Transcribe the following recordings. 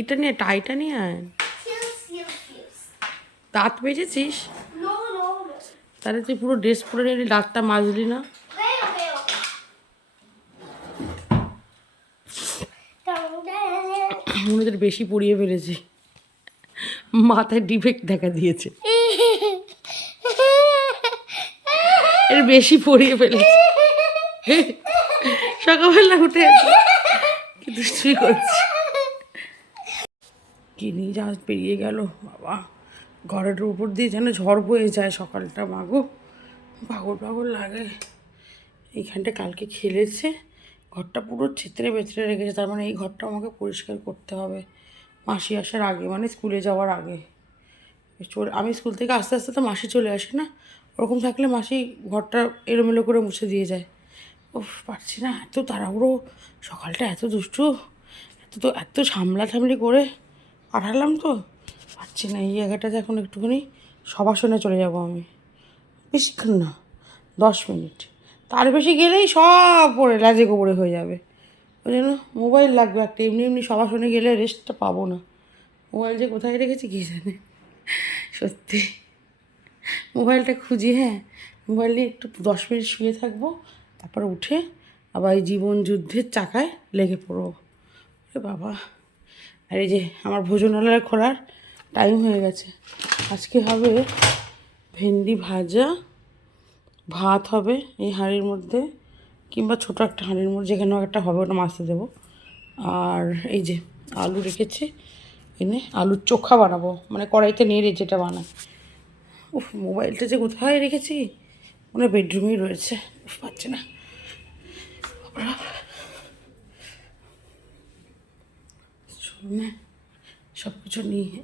এটা নিয়ে টাইটা নিয়ে আয়। দাঁত বেজেছিস? তাহলে তুই পুরো ড্রেস পরে নিলি, দাঁতটা মাজলি না? মনে হচ্ছে বেশি পড়িয়ে ফেলেছি, মাথায় ডিফেক্ট দেখা দিয়েছে, এর বেশি পড়িয়ে ফেলেছে। সকালবেলা উঠে কি দুষ্টুমি করছি, কি নিয়ে যা পেরিয়ে গেল বাবা। ঘরের উপর দিয়ে যেন ঝড় বয়ে যায় সকালটা, মাগো পাগল পাগল লাগে। এইখানটা কালকে খেলেছে, ঘরটা পুরো ছিতরে বেতরে রেখেছে, তার মানে এই ঘরটা আমাকে পরিষ্কার করতে হবে মাসি আসার আগে, মানে স্কুলে যাওয়ার আগে। আমি স্কুল থেকে আস্তে আস্তে তো মাসি চলে আসে না, ওরকম থাকলে মাসি ঘরটা এলোমেলো করে মুছে দিয়ে যায়। উফ পারছি না, এত তাড়াহুড়ো, সকালটা এত দুষ্টু, এত সামলাসামলি করে পাঠালাম তো, পারছি না। এই জায়গাটাতে এখন একটুখানি সবাসনে চলে যাব আমি, বেশিক্ষণ না, 10 মিনিট, তার বেশি গেলেই সব পড়ে লাজে গোবরে হয়ে যাবে। ওই জন্য মোবাইল লাগবে একটা, এমনি এমনি সবাসনে গেলে রেস্টটা পাবো না। মোবাইল যে কোথায় রেখেছি কী জানে, সত্যি মোবাইলটা খুঁজি। হ্যাঁ, মোবাইল নিয়ে একটু 10 মিনিট শুয়ে থাকবো, তারপরে উঠে আবার এই জীবন যুদ্ধের চাকায় লেগে পড়বো। বাবা, আর এই যে আমার ভোজনালয় খোলার টাইম হয়ে গেছে। আজকে হবে ভেন্ডি ভাজা, ভাত হবে এই হাঁড়ির মধ্যে, কিংবা ছোটো একটা হাঁড়ির মধ্যে, যেখানেও একটা হবে, ওটা মাছতে দেবো। আর এই যে আলু রেখেছি, এনে আলুর চোখা বানাবো, মানে কড়াইতে নেড়ে যেটা বানায়। উফ, মোবাইলটা যে কোথায় রেখেছি, মনে বেডরুমেই রয়েছে, উফ পাচ্ছি না। শোনে সব কিছু নিয়ে,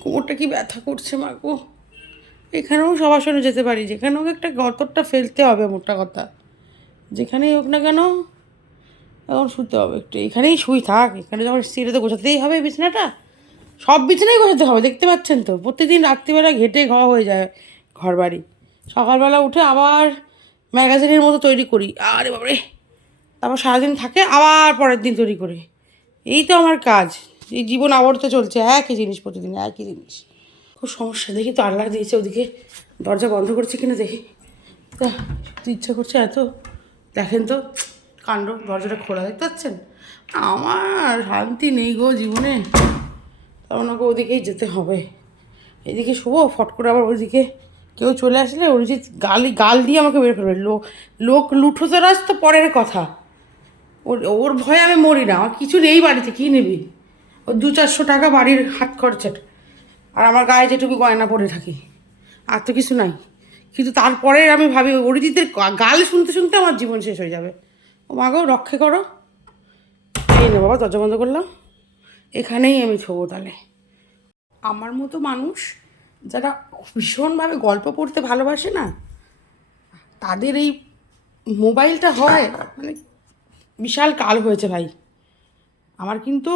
কোমরটা কি ব্যথা করছে মা গো। এখানেও সবাসনে যেতে পারি, যেখানেও একটা গতরটা ফেলতে হবে, মোটা কথা যেখানেই হোক না কেন, এখন শুতে হবে একটু, এখানেই শুই থাক। এখানে যখন সিঁড়ে তো গোছাতেই হবে বিছানাটা, সব বিছানাই গোছাতে হবে, দেখতে পাচ্ছেন তো, প্রতিদিন রাত্রিবেলা ঘেটে ঘা হয়ে যায় ঘর বাড়ি, সকালবেলা উঠে আবার ম্যাগাজিনের মতো তৈরি করি, আরে বাবারে, তারপর সারাদিন থাকে, আবার পরের দিন তৈরি করি। এই তো আমার কাজ, এই জীবন আবর্ত চলছে, একই জিনিস প্রতিদিন, একই জিনিস। খুব সমস্যা। দেখি তো আল্লাহ দিয়েছে, ওদিকে দরজা বন্ধ করছে কিনা দেখি। তা সত্যি ইচ্ছা করছে এত, দেখেন তো কাণ্ড, দরজাটা খোলা দেখতে পাচ্ছেন। আমার শান্তি নেই গো জীবনে, তখন ওকে ওদিকেই যেতে হবে। এদিকে শুভো, ফট করে আবার ওইদিকে কেউ চলে আসলে অরিজিৎ গাল দিয়ে আমাকে বের করবে। লোক লুঠোতরাজ তো পরের কথা, ওর ভয়ে আমি মরি না। আমার কিছু নেই বাড়িতে, কী নিবি? ওর 200-400 টাকা বাড়ির হাত খরচের, আর আমার গায়ে যেটুকু গয়না পরে থাকি, আর তো কিছু নাই। কিন্তু তারপরে আমি ভাবি অরিজিতের গাল শুনতে শুনতে আমার জীবন শেষ হয়ে যাবে। ও মা গো, রক্ষে করো। এই না বাবা, দরজা বন্ধ করলাম, এখানেই আমি থবো তাহলে। আমার মতো মানুষ যারা ভীষণভাবে গল্প পড়তে ভালোবাসে না, তাদের এই মোবাইলটা হয় মানে বিশাল কাল হয়েছে ভাই। আমার কিন্তু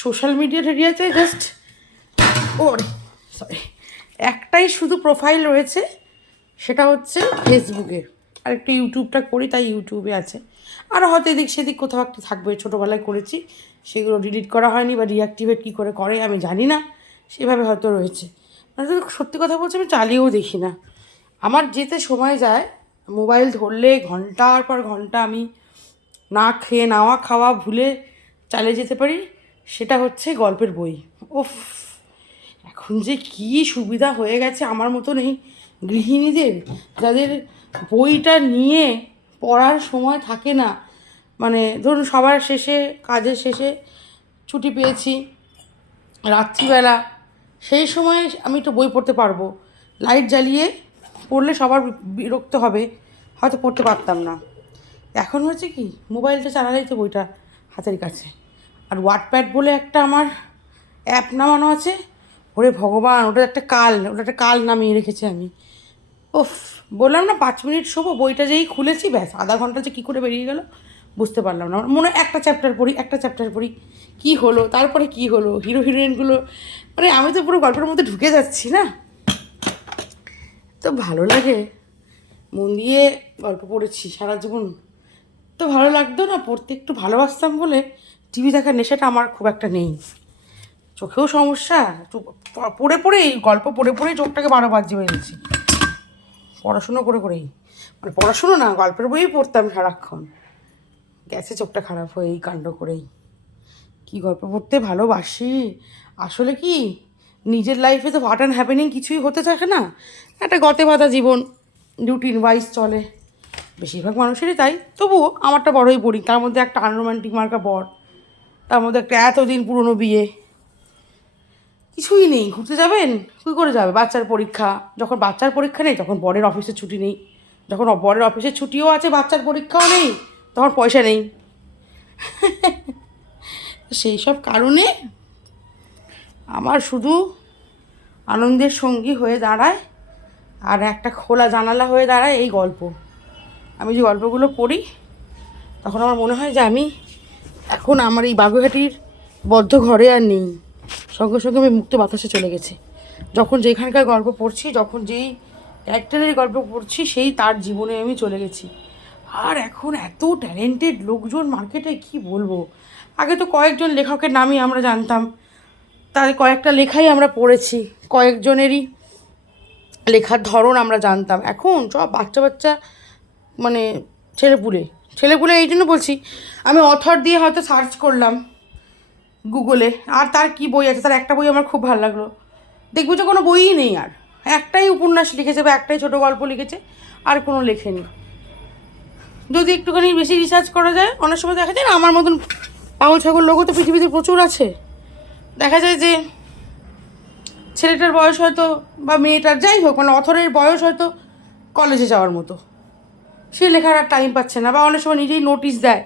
সোশ্যাল মিডিয়াতে জাস্ট সরি একটাই শুধু প্রোফাইল রয়েছে, সেটা হচ্ছে ফেসবুকে, আর একটু ইউটিউবটা করি তাই ইউটিউবে আছে। আর হয়তো এদিক সেদিক কোথাও একটা থাকবে, ছোটোবেলায় করেছি, সেগুলো ডিলিট করা হয়নি বা ডিঅ্যাক্টিভেট কী করে আমি জানি না, সেভাবে হয়তো রয়েছে। মানে সত্যি কথা বলছি, আমি চালিয়েও দেখি না। আমার যেতে সময় যায়, মোবাইল ধরলে ঘন্টার পর ঘন্টা আমি না খেয়ে নাওয়া খাওয়া ভুলে চালিয়ে যেতে পারি, সেটা হচ্ছে গল্পের বই। ওফ, এখন যে কী সুবিধা হয়ে গেছে আমার মতন এই গৃহিণীদের, যাদের বইটা নিয়ে পড়ার সময় থাকে না। মানে ধরুন সবার শেষে, কাজের শেষে ছুটি পেয়েছি রাত্রিবেলা, সেই সময় আমি একটু বই পড়তে পারবো। লাইট জ্বালিয়ে পড়লে সবার বিরক্ত হবে, হয়তো পড়তে পারতাম না। এখন হয়েছে কি, মোবাইলটা চালালেই তো বইটা হাতের কাছে। আর ওয়াটপ্যাড বলে একটা আমার অ্যাপ নামানো আছে, ওরে ভগবান, ওটা একটা কাল নামিয়ে রেখেছি আমি। ওফ, বললাম না 5 মিনিট শোবো, বইটা যেই খুলেছি ব্যাস আধা ঘন্টা যে কী করে বেরিয়ে গেল বুঝতে পারলাম না। আমার মনে হয় একটা চ্যাপ্টার পড়ি, কী হলো, তারপরে কী হলো, হিরো হিরোইনগুলো, মানে আমি তো পুরো গল্পের মধ্যে ঢুকে যাচ্ছি না। তো ভালো লাগে, মন দিয়ে গল্প পড়েছি সারা জীবন, তো ভালো লাগতো না পড়তে, একটু ভালোবাসতাম বলে টিভি দেখার নেশাটা আমার খুব একটা নেই। চোখেও সমস্যা, পড়ে পড়েই গল্প পড়ে পড়েই চোখটাকে 12 বাজে বেরিয়েছি, পড়াশুনো করে করেই, মানে পড়াশুনো না, গল্পের বইই পড়তাম সারাক্ষণ, গেছে চোখটা খারাপ হয়ে এই কাণ্ড করেই। কি গল্প পড়তে ভালোবাসি আসলে, কি নিজের লাইফে তো হোয়াট অ্যান্ড হ্যাপেনিং কিছুই হতে থাকে না, একটা গতে বাঁধা জীবন, রুটিন ওয়াইজ চলে বেশিরভাগ মানুষেরই তাই। তবুও আমারটা বড়ই পড়ি, তার মধ্যে একটা আনরোম্যান্টিক মার্কা বর, তার মধ্যে একটা এতদিন পুরনো বিয়ে, কিছুই নেই। ঘুরতে যাবেন, কী করে যাবে? বাচ্চার পরীক্ষা, যখন বাচ্চার পরীক্ষা নেই তখন বরের অফিসে ছুটি নেই, যখন বরের অফিসের ছুটিও আছে বাচ্চার পরীক্ষাও নেই, তখন পয়সা নেই। সেই সব কারণে আমার শুধু আনন্দের সঙ্গী হয়ে দাঁড়ায় আর একটা খোলা জানালা হয়ে দাঁড়ায় এই গল্প। আমি যে গল্পগুলো পড়ি তখন আমার মনে হয় যে আমি এখন আমার এই বাগুইহাটির বদ্ধ ঘরে আর নেই, সঙ্গে সঙ্গে আমি মুক্ত বাতাসে চলে গেছি। যখন যেখানকার গল্প পড়ছি, যখন যেই ক্যারেক্টারের গল্প পড়ছি, সেই তার জীবনে আমি চলে গেছি। আর এখন এত ট্যালেন্টেড লোকজন মার্কেটে, কি বলবো। আগে তো কয়েকজন লেখকের নামই আমরা জানতাম, তার কয়েকটা লেখাই আমরা পড়েছি, কয়েকজনেরই লেখার ধরন আমরা জানতাম। এখন সব বাচ্চা বাচ্চা, মানে ছেলেপুলে এই জন্য বলছি, আমি অথর দিয়ে হয়তো সার্চ করলাম গুগলে, আর তার কি বই আছে, তার একটা বই আমার খুব ভালো লাগলো, দেখবো যে কোনো বইই নেই, আর একটাই উপন্যাস লিখেছে বা একটাই ছোটো গল্প লিখেছে, আর কোনো লেখেনি। যদি একটুখানি বেশি রিসার্চ করা যায়, অনেক সময় দেখা যায় না, আমার মতন পাগল ছাগল লোকও তো পৃথিবীতে প্রচুর আছে। দেখা যায় যে ছেলেটার বয়স হয়তো, বা মেয়েটার, যাই হোক, মানে অথরের বয়স হয়তো কলেজে যাওয়ার মতো, সে লেখার আর টাইম পাচ্ছে না, বা অনেক সময় নিজেই নোটিশ দেয়,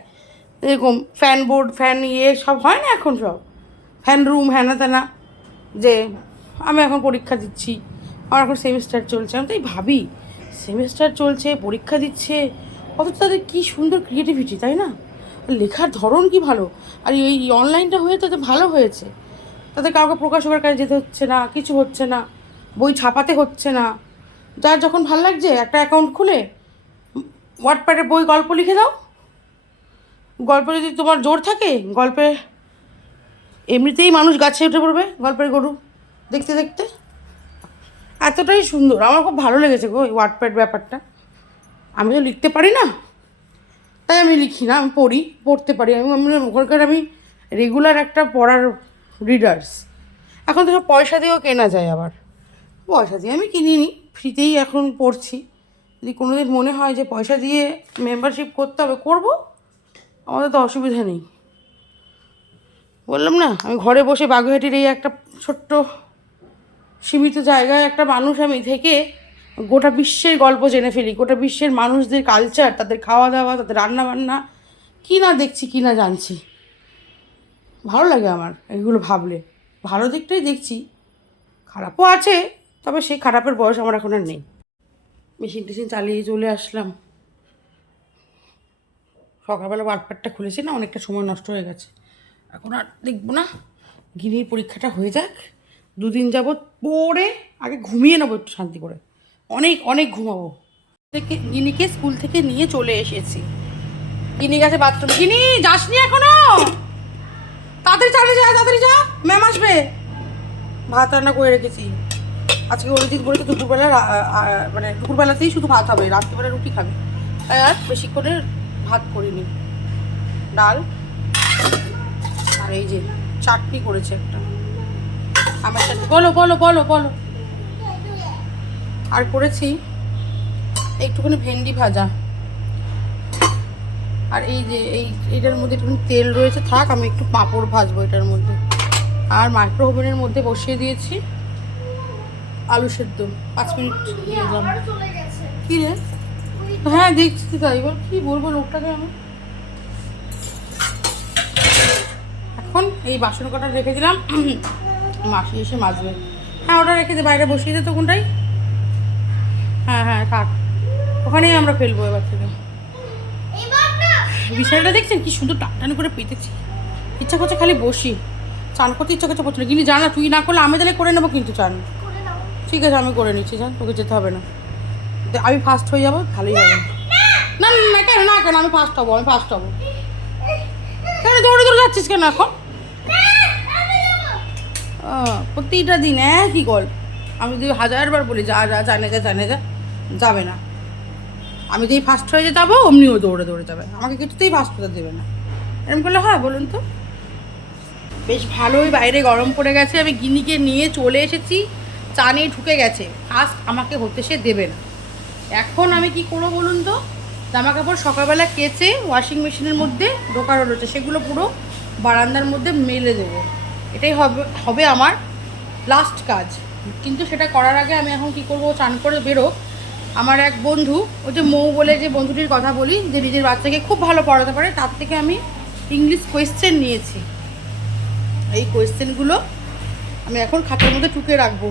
এরকম ফ্যান বোর্ড, ফ্যান সব হয় না এখন, সব ফ্যান রুম, হ্যানা ত্যানা, যে আমি এখন পরীক্ষা দিচ্ছি, আমার এখন সেমিস্টার চলছে। আমি তাই ভাবি, সেমিস্টার চলছে, পরীক্ষা দিচ্ছে, অথচ তাদের কী সুন্দর ক্রিয়েটিভিটি, তাই না? লেখার ধরন কি ভালো, আর এই অনলাইনটা হয়ে তাদের ভালো হয়েছে, তাদের কাউকে প্রকাশকের কাছে যেতে হচ্ছে না, কিছু হচ্ছে না, বই ছাপাতে হচ্ছে না। যার যখন ভাল লাগছে একটা অ্যাকাউন্ট খুলে ওয়াটপ্যাডে বই গল্প লিখে দাও, গল্প যদি তোমার জোর থাকে, গল্পে এমনিতেই মানুষ গাছে উঠে পড়বে গল্পের গরু দেখতে দেখতে, এতটাই সুন্দর। আমার খুব ভালো লেগেছে গো এই ওয়াটপ্যাড ব্যাপারটা। আমি তো লিখতে পারি না, তাই আমি লিখি না, আমি পড়তে পারি, আমি ওখানকার আমি রেগুলার একটা পড়ার রিডার্স। এখন তো সব পয়সা দিয়েও কেনা যায়, আবার পয়সা দিয়ে আমি কিনিনি, ফ্রিতেই এখন পড়ছি। যদি কোনো দিন মনে হয় যে পয়সা দিয়ে মেম্বারশিপ করতে হবে, করবো, আমাদের তো অসুবিধা নেই। বললাম না, আমি ঘরে বসে বাগুইহাটির এই একটা ছোট্ট সীমিত জায়গায় একটা মানুষ আমি থেকে গোটা বিশ্বের গল্প জেনে ফেলি, গোটা বিশ্বের মানুষদের কালচার, তাদের খাওয়া দাওয়া, তাদের রান্না বান্না, কী না দেখছি, কী না জানছি। ভালো লাগে আমার এগুলো ভাবলে, ভালো দিকটাই দেখছি, খারাপও আছে, তবে সেই খারাপের বয়স আমার এখন আর নেই। মেশিন টেশিন চালিয়ে চলে আসলাম, সকালবেলা ওয়াটপ্যাডটা খুলেছি না, অনেকটা সময় নষ্ট হয়ে গেছে, এখন আর দেখবো না, গিনির পরীক্ষাটা হয়ে যাক, 2 দিন যাবৎ পড়ে আগে ঘুমিয়ে নেবো একটু শান্তি করে, অনেক অনেক ঘুমাবো। গিনিকে স্কুল থেকে নিয়ে চলে এসেছি, গিনি গেছে বাথরুমে। গিনি যাসনি এখনো? তাড়াতাড়ি তাড়াতাড়ি যা, ম্যাম আসবে। ভাত রান্না করে রেখেছি, আজকে অরিজিৎ বলেছে দুপুরবেলা, মানে দুপুরবেলাতেই শুধু ভাত হবে, রাত্রিবেলা রুটি খাবে, তাই আর বেশিক্ষণের ভাত করিনি। ডাল আর এই যে চাটনি করেছে একটা আমের চাটনি, বলো বলো বলো বলো। আর করেছি একটুখানি ভেন্ডি ভাজা, আর এই যে এইটার মধ্যে একটুখানি তেল রয়েছে, থাক, আমি একটু পাঁপড় ভাজবো এটার মধ্যে। আর মাইক্রো ওভেনের মধ্যে বসিয়ে দিয়েছি আলু সেদ্ধ, 5 মিনিট দিয়ে দিলাম। কী রে? হ্যাঁ দেখছি তাই, এবার কী বলবো লোকটাকে আমি। এখন এই বাসন কটা রেখে দিলাম, মাসি এসে মাজবে। হ্যাঁ ওটা রেখে দে, বাইরে বসিয়ে দে তো কোনটাই। হ্যাঁ হ্যাঁ থাক, ওখানেই আমরা ফেলবো এবার থেকে। বিছানাটা দেখছেন কি সুন্দর টানটানি করে পেতেছি, ইচ্ছা করছে খালি বসি, চান করতে ইচ্ছা করছে প্রচুর। কিন্তু জানা তুই না করলে আমি তাহলে করে নেবো, কিন্তু চান ঠিক আছে আমি করে নিচ্ছি, জান তোকে যেতে হবে না, আমি ফার্স্ট হয়ে যাবো, ভালোই হবে। না না কেন, না কেন, আমি ফার্স্ট হবো, আমি ফার্স্ট হবো। কেন দৌড়ে দৌড়ে যাচ্ছিস কেন এখন? প্রতিটা দিন একই গল্প। আমি যদি 1000বার বলি যা যা জানে যা জানে যা, যাবে না। আমি যেই ফার্স্ট হয়ে যাবো অমনিও দৌড়ে দৌড়ে যাবে, আমাকে কিছুতেই ফার্স্ট হতে দেবে না। এরকম করলে হয় বলুন তো? বেশ ভালোই বাইরে গরম পড়ে গেছে, আমি গিনিকে নিয়ে চলে এসেছি, চা নিয়ে ঢুকে গেছে, ফার্স্ট আমাকে হতে সে দেবে না। এখন আমি কি করবো বলুন তো? জামা কাপড় সকালবেলা কেচে ওয়াশিং মেশিনের মধ্যে ঢোকানো রয়েছে, সেগুলো পুরো বারান্দার মধ্যে মেলে দেবো। এটাই হবে আমার লাস্ট কাজ। কিন্তু সেটা করার আগে আমি এখন কি করবো, চান করে বেরো। আমার এক বন্ধু, ওই যে মৌ বলে যে বন্ধুটির কথা বলি, যে নিজের বাচ্চাকে খুব ভালো পড়াতে পারে, তার থেকে আমি ইংলিশ কোয়েশ্চেন নিয়েছি। এই কোয়েশ্চেনগুলো আমি এখন খাতার মধ্যে টুকে রাখবো।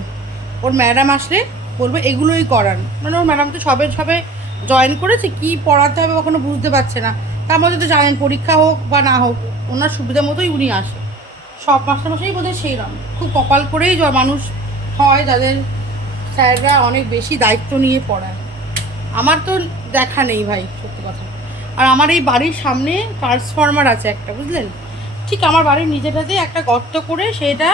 ওর ম্যাডাম আসলে বলবো এগুলোই করান। মানে ওর ম্যাডাম তো সবে সবে জয়েন করেছে, কি পড়াতে হবে কখনো বুঝতে পারছে না। তার মধ্যে তো জানেন পরীক্ষা হোক বা না হোক ওনার সুবিধা মতোই উনি আসে। সব মাস্টারমশাই বোধহয় সেই রকম, খুব কপাল করেই মানুষ হয় যাদের স্যাররা অনেক বেশি দায়িত্ব নিয়ে পড়ায়। আমার তো দেখা নেই ভাই, সত্যি কথা। আর আমার এই বাড়ির সামনে ট্রান্সফরমার আছে একটা, বুঝলেন? ঠিক আমার বাড়ির নিচেটাতে একটা গর্ত করে সেটা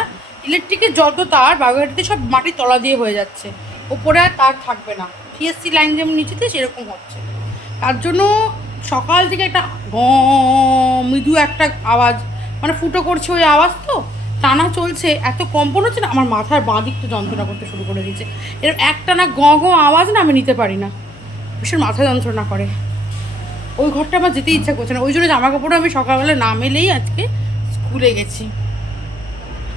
ইলেকট্রিকের যত তার বাগুয়াটিতে সব মাটির তলা দিয়ে হয়ে যাচ্ছে, ওপরে আর তার থাকবে না। টিএসসি লাইন যেমন নিচেতে সেরকম হচ্ছে। তার জন্য সকাল থেকে একটা মৃদু একটা আওয়াজ, মানে ফুটো করছে ওই আওয়াজ, তো টানা চলছে, এত কম্পন হচ্ছে না, আমার মাথার বাঁ দিকটা যন্ত্রণা করতে শুরু করে দিয়েছে। এরকম একটা না আওয়াজ না আমি নিতে পারি না, ভীষণ মাথা যন্ত্রণা করে। ওই ঘরটা আমার যেতে ইচ্ছা করছে না, ওই জন্য জামা কাপড়ও আমি সকালবেলা না মেলেই আজকে স্কুলে গেছি।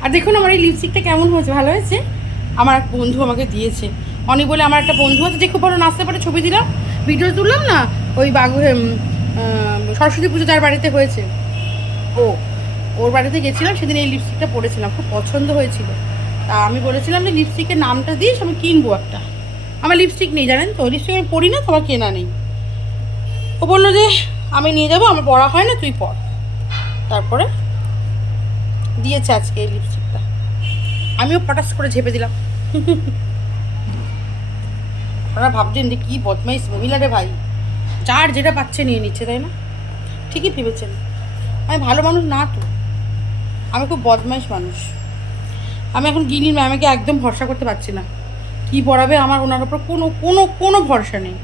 আর দেখুন আমার এই লিপস্টিকটা কেমন হয়েছে, ভালো হয়েছে। আমার এক বন্ধু আমাকে দিয়েছে, অনেক বলে আমার একটা বন্ধু আছে যে খুব ভালো নাচতে পারে, ছবি দিলাম, ভিডিও তুললাম না, ওই সরস্বতী পুজো যার বাড়িতে হয়েছে, ওর বাড়িতে গেছিলাম সেদিন, এই লিপস্টিকটা পরেছিলাম, খুব পছন্দ হয়েছিল। তা আমি বলেছিলাম যে লিপস্টিকের নামটা দিস, আমি কিনবো একটা। আমার লিপস্টিক নেই জানেন তো, লিপস্টিক আমি পরি না, তোমার কেনা নেই। ও বললো যে আমি নিয়ে যাবো, আমার পড়া হয় না, তুই পড়। তারপরে দিয়েছে আজকে এই লিপস্টিকটা, আমিও পটাস করে ঝেপে দিলাম। আপনারা ভাবছেন যে কী বদমাইশ মহিলা রে ভাই, যার যেটা পাচ্ছে নিয়ে নিচ্ছে, তাই না? ঠিকই ভেবেছেন, আমি ভালো মানুষ না তো, আমি খুব বদমাইশ মানুষ। আমি এখন গিনির ম্যামকে একদম ভরসা করতে পারছি না, কী পড়াবে আমার ওনার ওপর কোনো কোনো কোনো ভরসা নেই,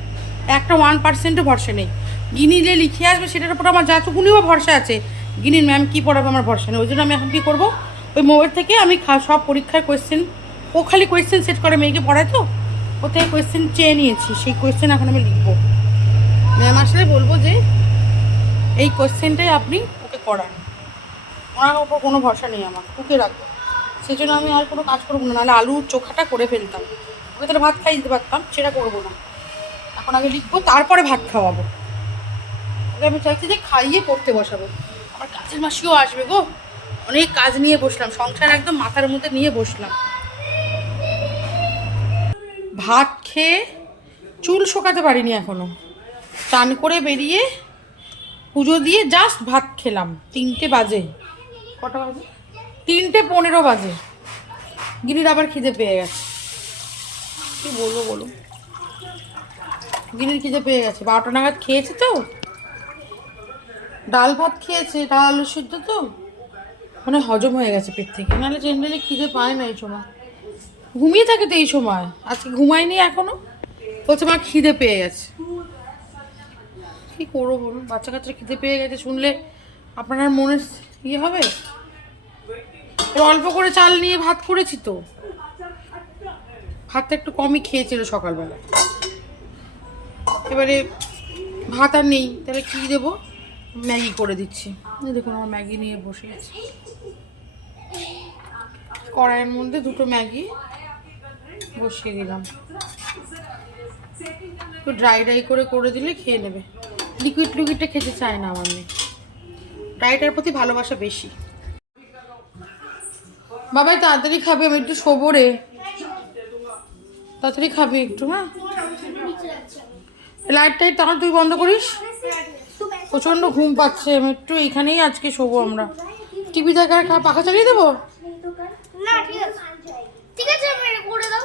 একটা 1%ও ভরসা নেই। গিনি যে লিখে আসবে সেটার উপর আমার যাটুকুনিও ভরসা আছে, গিনির ম্যাম কী পড়াবে আমার ভরসা নেই। ওই জন্য আমি এখন কী করবো, ওই মোবাইল থেকে আমি সব পরীক্ষার কোয়েশ্চেন, ও খালি কোয়েশ্চেন সেট করে মেয়েকে পড়ায়, তো ও থেকে কোয়েশ্চেন চেয়ে নিয়েছি, সেই কোয়েশ্চেন এখন আমি লিখবো। ম্যাম আসলে বলবো যে এই কোয়েশ্চেনটাই আপনি ওকে করান, ওনার ওপর কোনো ভরসা নেই আমার, ওকে রাখবো। সেই জন্য আমি আর কোনো কাজ করবো না, নাহলে আলুর চোখাটা করে ফেলতাম, ওকে তাহলে ভাত খাইয়ে দিতে পারতাম, সেটা করবো না। এখন আগে লিখবো, তারপরে ভাত খাওয়াবো ওকে। আমি চাইছি যে খাইয়ে পড়তে বসাবো। আমার কাজের মাসিও আসবে গো, অনেক কাজ নিয়ে বসলাম, সংসার একদম মাথার মধ্যে নিয়ে বসলাম। ভাত খেয়ে চুল শোকাতে পারিনি এখনো, চান করে বেরিয়ে পুজো দিয়ে জাস্ট ভাত খেলাম, 3টে বাজে। কটা বাজে? 3:15 বাজে। গিনির আবার খিদে পেয়ে গেছে, কি বলবো বলুন, গিনির খিদে পেয়ে গেছে, 12টা নাগাদ খেয়েছে, তো ডাল ভাত খেয়েছে, ডাল আলু সিদ্ধ, তো মানে হজম হয়ে গেছে পেট থেকে, নাহলে জেনারেলি খিদে পায় না এই সময়, ঘুমিয়ে থাকে তো এই সময়। আজকে ঘুমায়নি এখনো, বলছে মা খিদে পেয়ে গেছে। কী করবো বলুন, বাচ্চা কাচ্চা খিদে পেয়ে গেছে শুনলে আপনার মনে ইয়ে হবে। অল্প করে চাল নিয়ে ভাত করেছি, তো ভাতটা একটু কমই খেয়েছিল সকালবেলা, এবারে ভাত আর নেই, তাহলে কী দেবো, ম্যাগি করে দিচ্ছি। দেখুন আমার ম্যাগি নিয়ে বসে আছি, কড়াইয়ের মধ্যে 2টো ম্যাগি বসিয়ে দিলাম, একটু ড্রাই করে দিলে খেয়ে নেবে। লিকুইডটা খেতে চায় না আমার মেয়ে, ড্রাইটার প্রতি ভালোবাসা বেশি। বাবাই তাড়াতাড়ি খাবে, আমি একটু শোবো রে, তাড়াতাড়ি খাবে একটু। হ্যাঁ, লাইট তাহলে তুই বন্ধ করিস, প্রচণ্ড ঘুম পাচ্ছে, আমি একটু এইখানেই আজকে শোবো আমরা। টিভি দেখার পাখা চালিয়ে দেবো না, ঠিক আছে, ঠিক আছে, করে দাও।